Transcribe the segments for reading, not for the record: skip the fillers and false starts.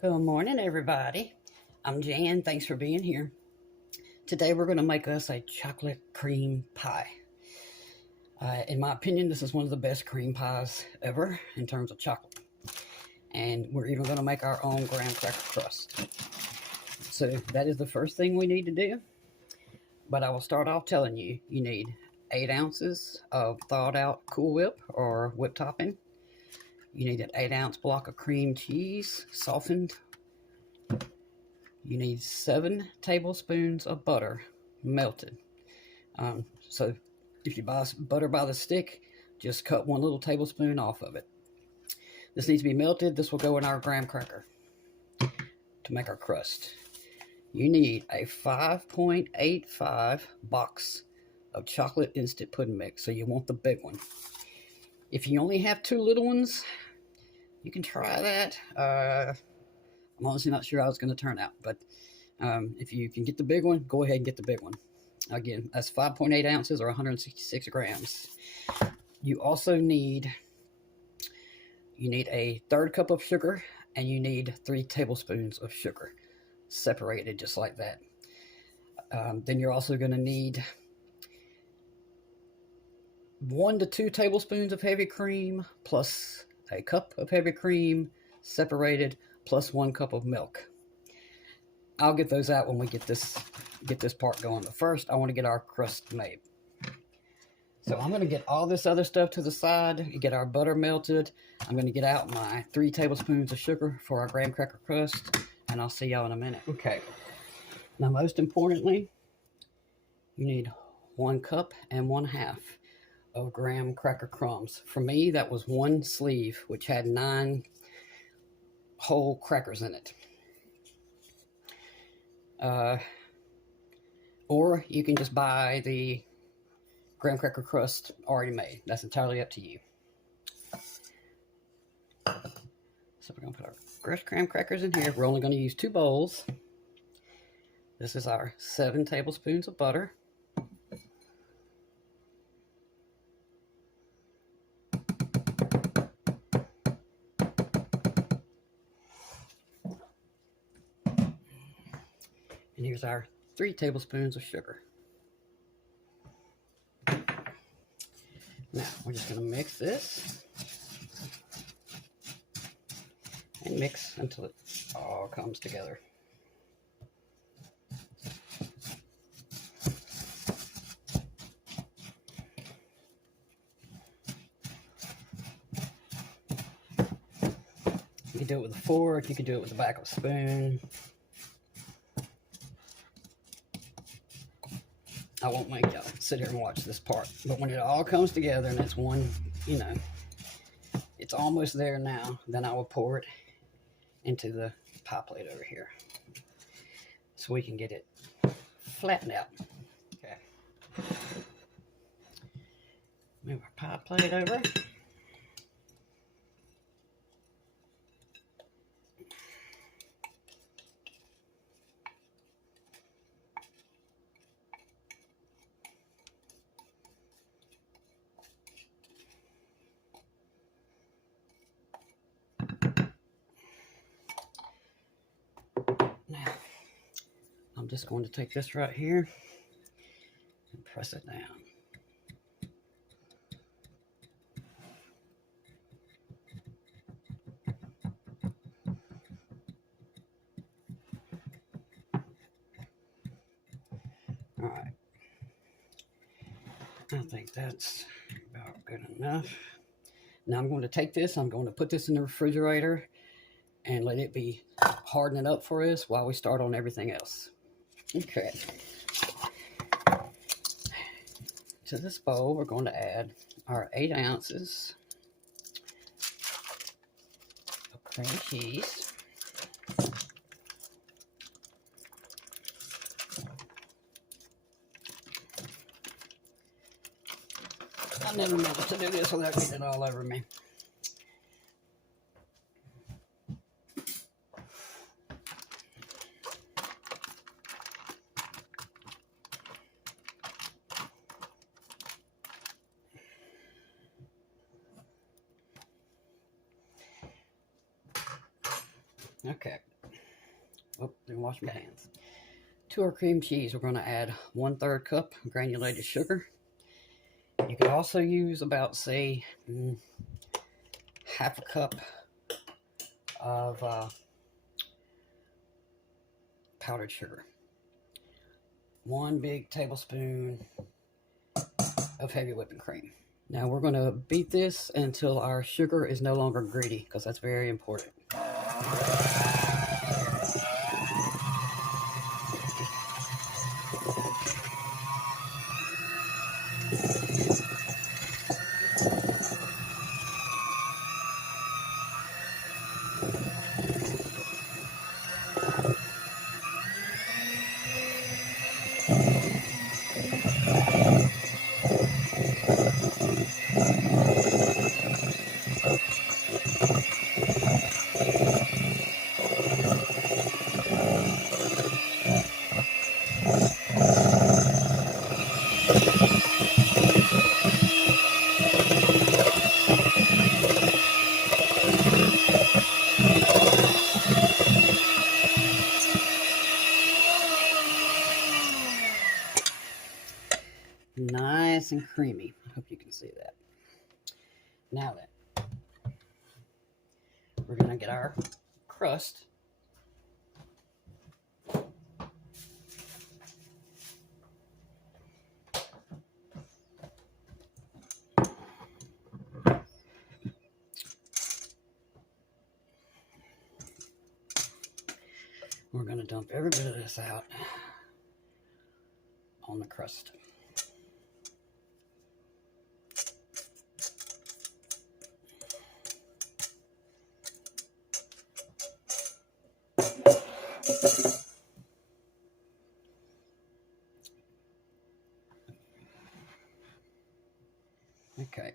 Good morning, everybody. I'm Jan. Thanks for being here. Today we're going to make us a chocolate cream pie. In my opinion, this is one of the best cream pies ever in terms of chocolate. And we're even going to make our own graham cracker crust. So that is the first thing we need to do. But I will start off telling you, you need 8 ounces of thawed out Cool Whip or whip topping. You need an 8-ounce block of cream cheese, softened. You need 7 tablespoons of butter, melted. So if you buy butter by the stick, just cut 1 little tablespoon off of it. This needs to be melted. This will go in our graham cracker to make our crust. You need a 5.85 box of chocolate instant pudding mix, so you want the big one. If you only have 2 little ones, you can try that. I'm honestly not sure how it's going to turn out, but if you can get the big one, go ahead and get the big one. Again, that's 5.8 ounces or 166 grams. You also need a 1/3 cup of sugar, and you need 3 tablespoons of sugar, separated just like that. Then you're also going to need 1 to 2 tablespoons of heavy cream, plus a cup of heavy cream, separated, plus 1 cup of milk. I'll get those out when we get this part going. But first, I want to get our crust made. So I'm going to get all this other stuff to the side, get our butter melted. I'm going to get out my 3 tablespoons of sugar for our graham cracker crust, and I'll see y'all in a minute. Okay. Now, most importantly, you need 1 cup and 1/2 of graham cracker crumbs. For me, that was 1 sleeve, which had 9 whole crackers in it. Or you can just buy the graham cracker crust already made. That's entirely up to you. So we're going to put our crushed graham crackers in here. We're only going to use 2 bowls. This is our 7 tablespoons of butter. And here's our 3 tablespoons of sugar. Now, we're just going to mix this. And mix until it all comes together. You can do it with a fork, you can do it with the back of a spoon. I won't make y'all sit here and watch this part. But when it all comes together and it's one, it's almost there now, then I will pour it into the pie plate over here so we can get it flattened out. Okay. Move our pie plate over. Now, I'm just going to take this right here and press it down. All right. I think that's about good enough. Now I'm going to take this, I'm going to put this in the refrigerator and let it be hardening up for us while we start on everything else. Okay. To this bowl, we're going to add our 8 ounces of cream cheese. I never know what to do this without getting it all over me. Okay. Oh, didn't wash my hands. To our cream cheese, we're going to add 1/3 cup granulated sugar. You could also use about, say, half a cup of powdered sugar. 1 big tablespoon of heavy whipping cream. Now we're going to beat this until our sugar is no longer gritty, because that's very important. Nice and creamy. I hope you can see that. Now then, we're going to get our crust. We're going to dump every bit of this out on the crust. Okay.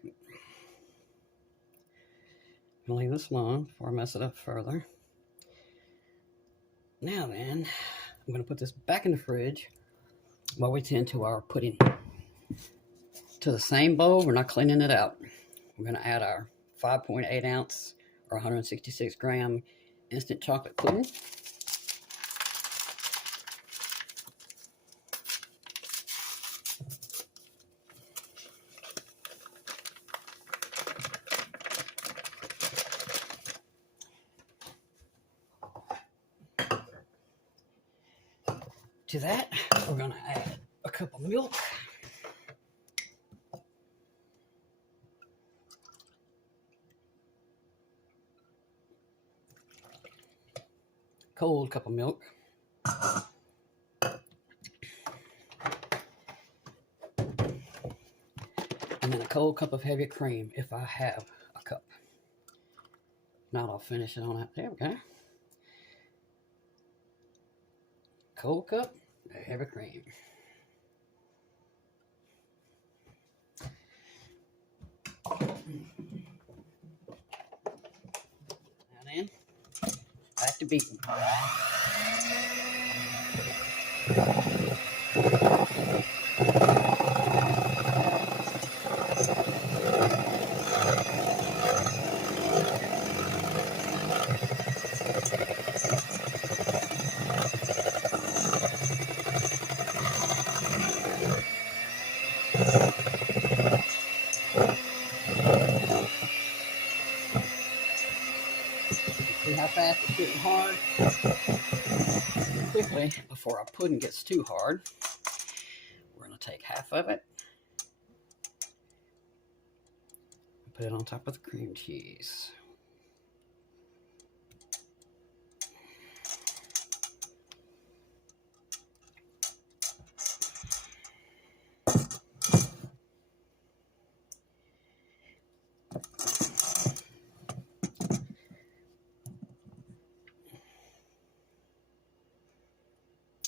I'll leave this alone before I mess it up further. Now then, I'm going to put this back in the fridge while we tend to our pudding. To the same bowl, we're not cleaning it out. We're going to add our 5.8 ounce or 166 gram instant chocolate pudding. To that, we're going to add a cup of milk. Cold cup of milk. And then a cold cup of heavy cream if I have a cup. Now I'll finish it on that. There we go. Cold cup, heavy cream. Now then, back to beating. See how fast it's getting hard? Quickly, before our pudding gets too hard, we're going to take half of it and put it on top of the cream cheese.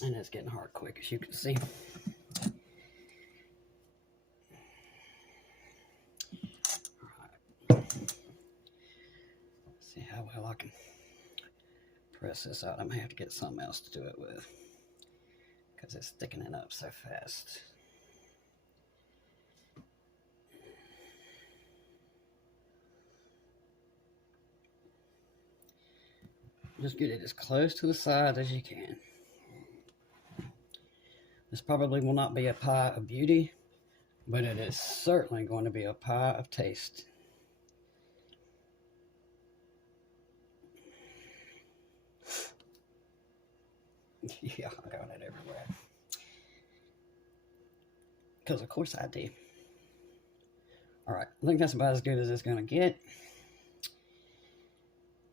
And it's getting hard quick, as you can see. All right. See how well I can press this out. I'm going to have to get something else to do it with, because it's thickening up so fast. Just get it as close to the side as you can. This probably will not be a pie of beauty, but it is certainly going to be a pie of taste. Yeah, I got it everywhere. Because of course I do. All right, I think that's about as good as it's going to get.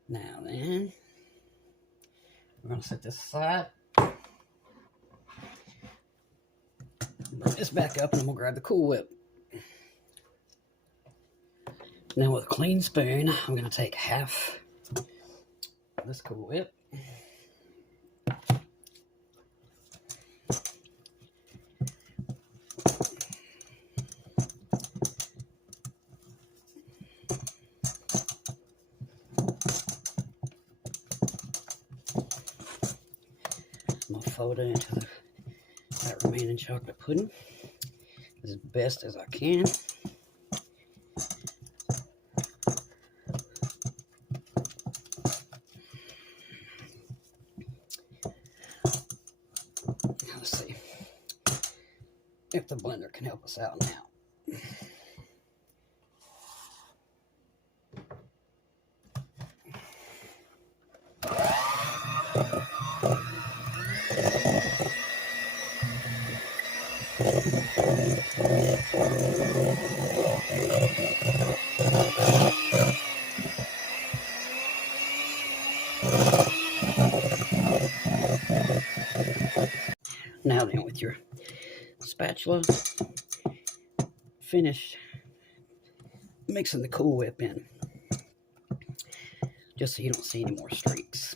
Now then, we're going to set this aside. Bring this back up and I'm going to grab the Cool Whip. Now with a clean spoon, I'm going to take half of this Cool Whip. I'm going to fold it into that remaining chocolate pudding as best as I can. Let's see if the blender can help us out now. Now then, with your spatula, finish mixing the Cool Whip in, just so you don't see any more streaks.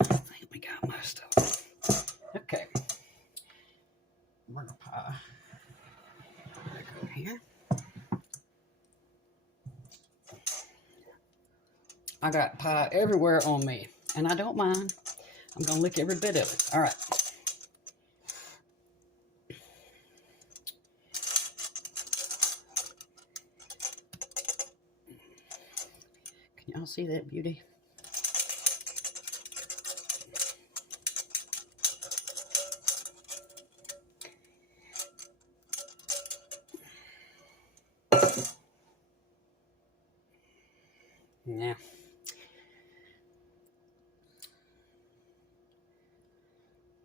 I think we got most of it. Okay, murder pie. Back over here. I got pie everywhere on me, and I don't mind. I'm going to lick every bit of it. All right. Can y'all see that beauty? Yeah.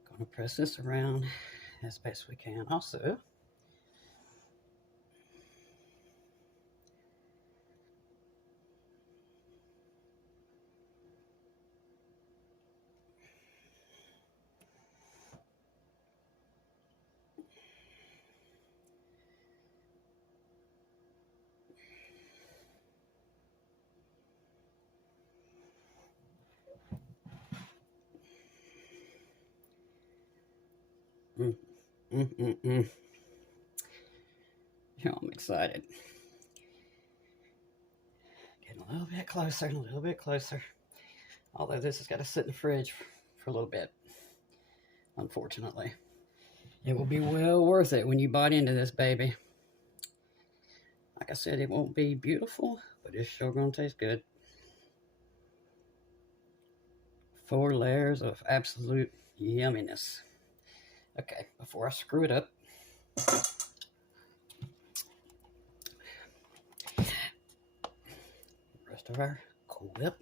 Gonna press this around as best we can. Also, Yeah, I'm excited. Getting a little bit closer and a little bit closer. Although this has got to sit in the fridge for a little bit, unfortunately. It will be well worth it when you bite into this baby. Like I said, it won't be beautiful, but it's sure gonna taste good. 4 layers of absolute yumminess. Okay, before I screw it up, the rest of our Cool Whip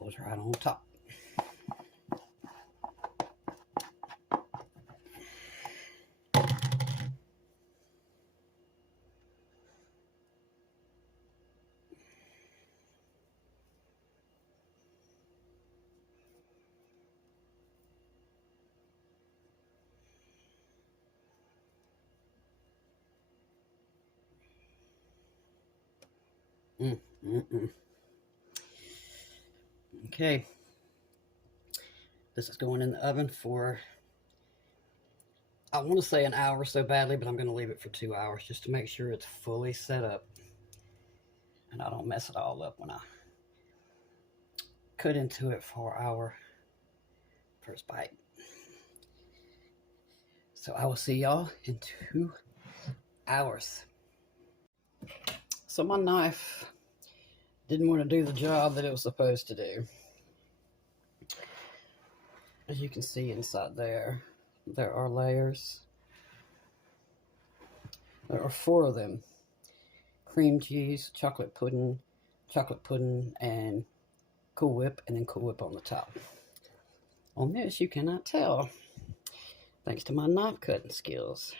goes right on top. Okay, this is going in the oven for, I want to say an hour so badly, but I'm going to leave it for 2 hours just to make sure it's fully set up and I don't mess it all up when I cut into it for our first bite. So I will see y'all in 2 hours. So my knife didn't want to do the job that it was supposed to do. As you can see inside there are layers. There are 4 of them. Cream cheese, chocolate pudding, and Cool Whip, and then Cool Whip on the top. On this, you cannot tell, thanks to my knife cutting skills.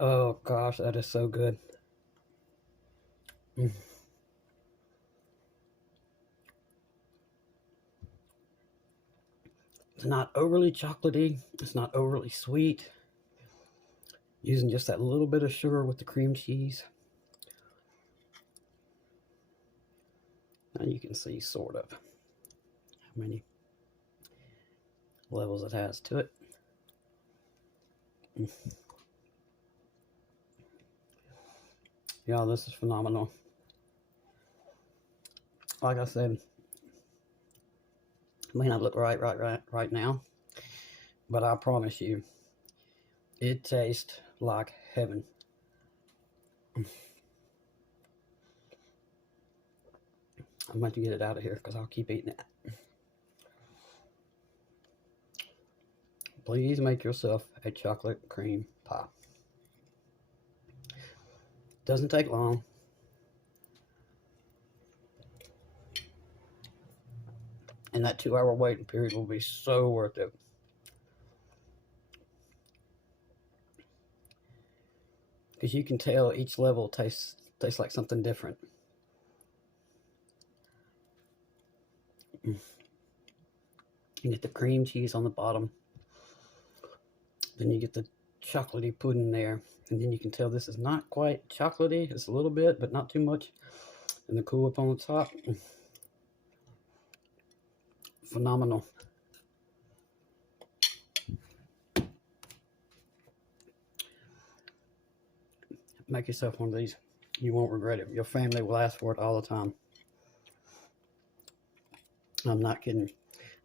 Oh gosh, that is so good. It's not overly chocolatey. It's not overly sweet. Using just that little bit of sugar with the cream cheese. Now you can see sort of how many levels it has to it. Yeah, this is phenomenal. Like I said, it may not look right now, but I promise you, it tastes like heaven. I'm going to get it out of here because I'll keep eating it. Please make yourself a chocolate cream pie. Doesn't take long. And that 2-hour waiting period will be so worth it. Because you can tell each level tastes like something different. You get the cream cheese on the bottom. Then you get the chocolatey pudding there. And then you can tell this is not quite chocolatey. It's a little bit, but not too much. And the Cool Whip on the top. Phenomenal. Make yourself one of these. You won't regret it. Your family will ask for it all the time. I'm not kidding.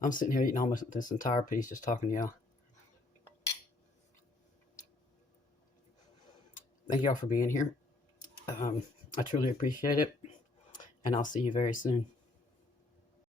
I'm sitting here eating almost this entire piece just talking to y'all. Thank y'all for being here. I truly appreciate it. And I'll see you very soon.